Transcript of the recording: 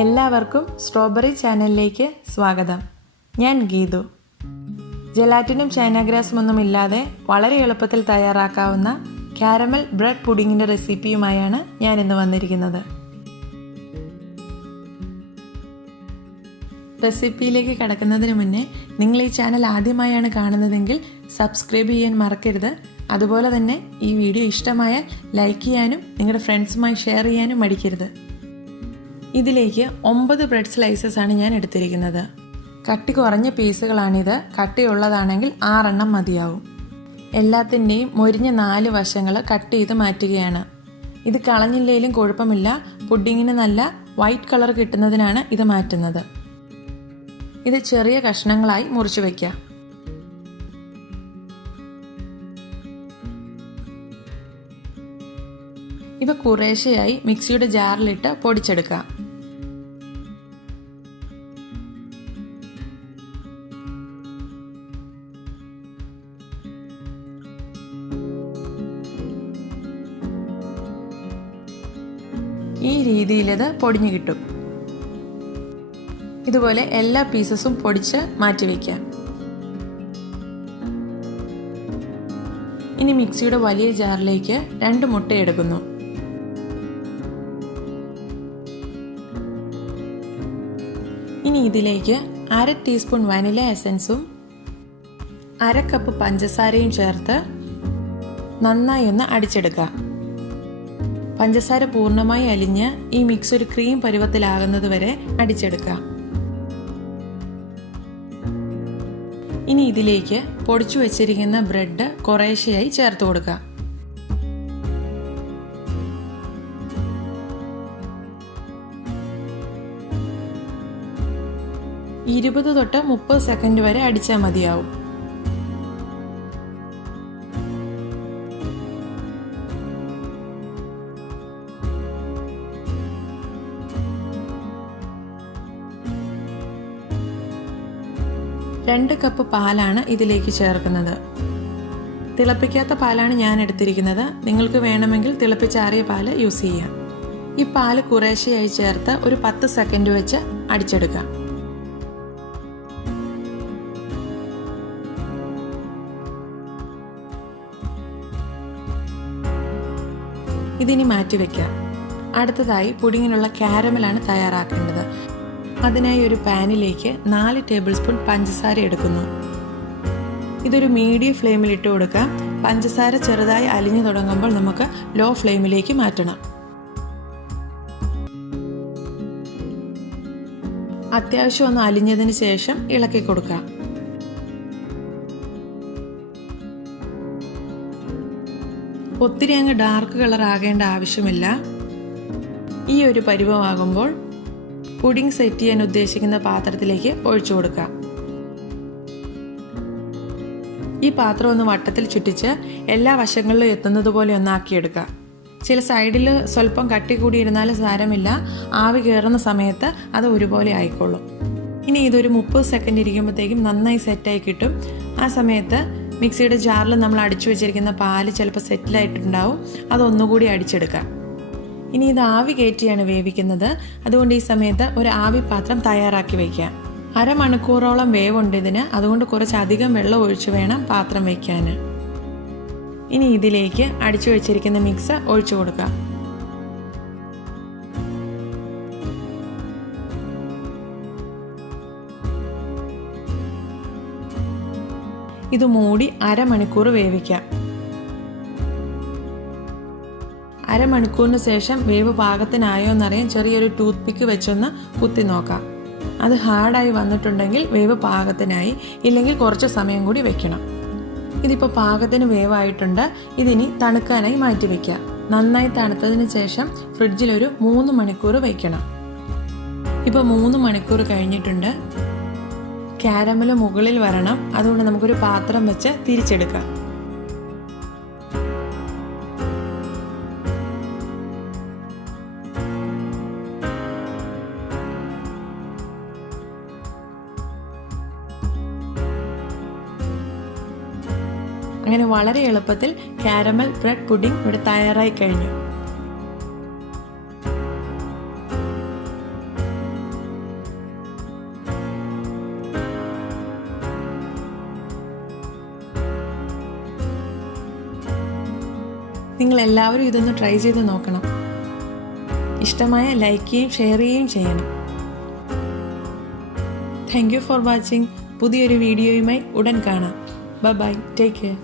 എല്ലാവർക്കും സ്ട്രോബെറി ചാനലിലേക്ക് സ്വാഗതം. ഞാൻ ഗീതു. ജെലാറ്റിനും ചൈനാഗ്രാസും ഒന്നും ഇല്ലാതെ വളരെ എളുപ്പത്തിൽ തയ്യാറാക്കാവുന്ന കാരമൽ ബ്രെഡ് പുഡിങ്ങിൻ്റെ റെസിപ്പിയുമായാണ് ഞാൻ ഇന്ന് വന്നിരിക്കുന്നത്. റെസിപ്പിയിലേക്ക് കടക്കുന്നതിന് മുന്നേ നിങ്ങൾ ഈ ചാനൽ ആദ്യമായാണ് കാണുന്നതെങ്കിൽ സബ്സ്ക്രൈബ് ചെയ്യാൻ മറക്കരുത്. അതുപോലെ തന്നെ ഈ വീഡിയോ ഇഷ്ടമായാൽ ലൈക്ക് ചെയ്യാനും നിങ്ങളുടെ ഫ്രണ്ട്സുമായി ഷെയർ ചെയ്യാനും മടിക്കരുത്. ഇതിലേക്ക് 9 ബ്രെഡ് സ്ലൈസസ് ആണ് ഞാൻ എടുത്തിരിക്കുന്നത്. കട്ടി കുറഞ്ഞ പീസുകളാണിത്. കട്ടിയുള്ളതാണെങ്കിൽ 6 എണ്ണം മതിയാവും. എല്ലാത്തിൻ്റെയും മൊരിഞ്ഞ 4 വശങ്ങൾ കട്ട് ചെയ്ത് മാറ്റുകയാണ്. ഇത് കളഞ്ഞില്ലെങ്കിലും കുഴപ്പമില്ല. പുഡിങ്ങിന് നല്ല വൈറ്റ് കളർ കിട്ടുന്നതിനാണ് ഇത് മാറ്റുന്നത്. ഇത് ചെറിയ കഷ്ണങ്ങളായി മുറിച്ച് വയ്ക്കാം. ഇവ കുറേശ്ശെയായി മിക്സിയുടെ ജാറിലിട്ട് പൊടിച്ചെടുക്കാം. ഈ രീതിയിലത് പൊടിഞ്ഞു കിട്ടും. ഇതുപോലെ എല്ലാ പീസസും പൊടിച്ച് മാറ്റിവെക്കാം. ഇനി മിക്സിയുടെ വലിയ ജാറിലേക്ക് 2 മുട്ട എടുക്കുന്നു. ഇനി ഇതിലേക്ക് 1/2 ടീസ്പൂൺ വാനില എസൻസും 1/2 കപ്പ് പഞ്ചസാരയും ചേർത്ത് നന്നായി ഒന്ന് അടിച്ചെടുക്കാം. പഞ്ചസാര പൂർണ്ണമായി അലിഞ്ഞ് ഈ മിക്സ് ഒരു ക്രീം പരുവത്തിലാകുന്നത് വരെ അടിച്ചെടുക്കാം. ഇനി ഇതിലേക്ക് പൊടിച്ചു വെച്ചിരിക്കുന്ന ബ്രെഡ് കുറേശ്ശെയായി ചേർത്ത് കൊടുക്കാം. – 20 തൊട്ട് 30 സെക്കൻഡ് വരെ അടിച്ചാൽ മതിയാവും. രണ്ട് കപ്പ് പാലാണ് ഇതിലേക്ക് ചേർക്കുന്നത്. തിളപ്പിക്കാത്ത പാലാണ് ഞാൻ എടുത്തിരിക്കുന്നത്. നിങ്ങൾക്ക് വേണമെങ്കിൽ തിളപ്പിച്ചാറിയ പാല് യൂസ് ചെയ്യാം. ഈ പാല് കുറേശ്ശെയായി ചേർത്ത് ഒരു 10 സെക്കൻഡ് വെച്ച് അടിച്ചെടുക്കാം. ഇതിനി മാറ്റിവെക്കാം. അടുത്തതായി പുഡിങ്ങിനുള്ള കാരമലാണ് തയ്യാറാക്കേണ്ടത്. അതിനായി ഒരു പാനിലേക്ക് 4 ടേബിൾ സ്പൂൺ പഞ്ചസാര എടുക്കുന്നു. ഇതൊരു മീഡിയം ഫ്ലെയിമിൽ ഇട്ട് കൊടുക്കാം. പഞ്ചസാര ചെറുതായി അലിഞ്ഞു തുടങ്ങുമ്പോൾ നമുക്ക് ലോ ഫ്ലെയിമിലേക്ക് മാറ്റണം. അത്യാവശ്യം ഒന്ന് അലിഞ്ഞതിന് ശേഷം ഇളക്കി കൊടുക്കാം. ഒത്തിരി അങ്ങ് ഡാർക്ക് കളർ ആകേണ്ട ആവശ്യമില്ല. ഈ ഒരു പരുവമാകുമ്പോൾ പുഡിംഗ് സെറ്റ് ചെയ്യാൻ ഉദ്ദേശിക്കുന്ന പാത്രത്തിലേക്ക് ഒഴിച്ചു കൊടുക്കാം. ഈ പാത്രം ഒന്ന് വട്ടത്തിൽ ചുറ്റിച്ച് എല്ലാ വശങ്ങളിലും എത്തുന്നത് പോലെ ഒന്നാക്കിയെടുക്കാം. ചില സൈഡിൽ സ്വല്പം കട്ടി കൂടി ഇരുന്നാലും സാരമില്ല. ആവി കയറുന്ന സമയത്ത് അത് ഒരുപോലെ ആയിക്കോളും. ഇനി ഇതൊരു 30 സെക്കൻഡ് ഇരിക്കുമ്പോഴത്തേക്കും നന്നായി സെറ്റായി കിട്ടും. ആ സമയത്ത് മിക്സിയുടെ ജാറിൽ നമ്മൾ അടിച്ചു വെച്ചിരിക്കുന്ന പാല് ചിലപ്പോൾ സെറ്റിലായിട്ടുണ്ടാവും. അതൊന്നുകൂടി അടിച്ചെടുക്കാം. ഇനി ഇത് ആവി കയറ്റിയാണ് വേവിക്കുന്നത്. അതുകൊണ്ട് ഈ സമയത്ത് ഒരു ആവി പാത്രം തയ്യാറാക്കി വയ്ക്കാം. 1/2 മണിക്കൂറോളം വേവുണ്ട് ഇതിന്. അതുകൊണ്ട് കുറച്ചധികം വെള്ളം ഒഴിച്ച് വേണം പാത്രം വയ്ക്കാൻ. ഇനി ഇതിലേക്ക് അടിച്ചു വെച്ചിരിക്കുന്ന മിക്സ് ഒഴിച്ചു കൊടുക്കാം. ഇത് മൂടി 1/2 മണിക്കൂർ വേവിക്കാം. 1/2 മണിക്കൂറിന് ശേഷം വേവ് പാകത്തിനായോ എന്നറിയാൻ ചെറിയൊരു ടൂത്ത് പിക്ക് വെച്ചൊന്ന് കുത്തി നോക്കാം. അത് ഹാർഡായി വന്നിട്ടുണ്ടെങ്കിൽ വേവ് പാകത്തിനായി, ഇല്ലെങ്കിൽ കുറച്ച് സമയം കൂടി വെക്കണം. ഇതിപ്പോൾ പാകത്തിന് വേവായിട്ടുണ്ട്. ഇതിനി തണുക്കാനായി മാറ്റി വയ്ക്കാം. നന്നായി തണുത്തതിന് ശേഷം ഫ്രിഡ്ജിൽ ഒരു 3 മണിക്കൂർ വയ്ക്കണം. ഇപ്പോൾ 3 മണിക്കൂർ കഴിഞ്ഞിട്ടുണ്ട്. കാരമൽ മുകളിൽ വരണം. അതുകൊണ്ട് നമുക്കൊരു പാത്രം വെച്ച് തിരിച്ചെടുക്കാം. അങ്ങനെ വളരെ എളുപ്പത്തിൽ കാരമൽ ബ്രെഡ് പുഡിംഗ് ഇവിടെ തയ്യാറായി കഴിഞ്ഞു. നിങ്ങളെല്ലാവരും ഇതൊന്ന് ട്രൈ ചെയ്ത് നോക്കണം. ഇഷ്ടമായ ലൈക്ക് ചെയ്യുകയും ഷെയർ ചെയ്യുകയും ചെയ്യണം. Thank you for watching. പുതിയൊരു വീഡിയോയുമായി ഉടൻ കാണാം. Bye bye. Take care.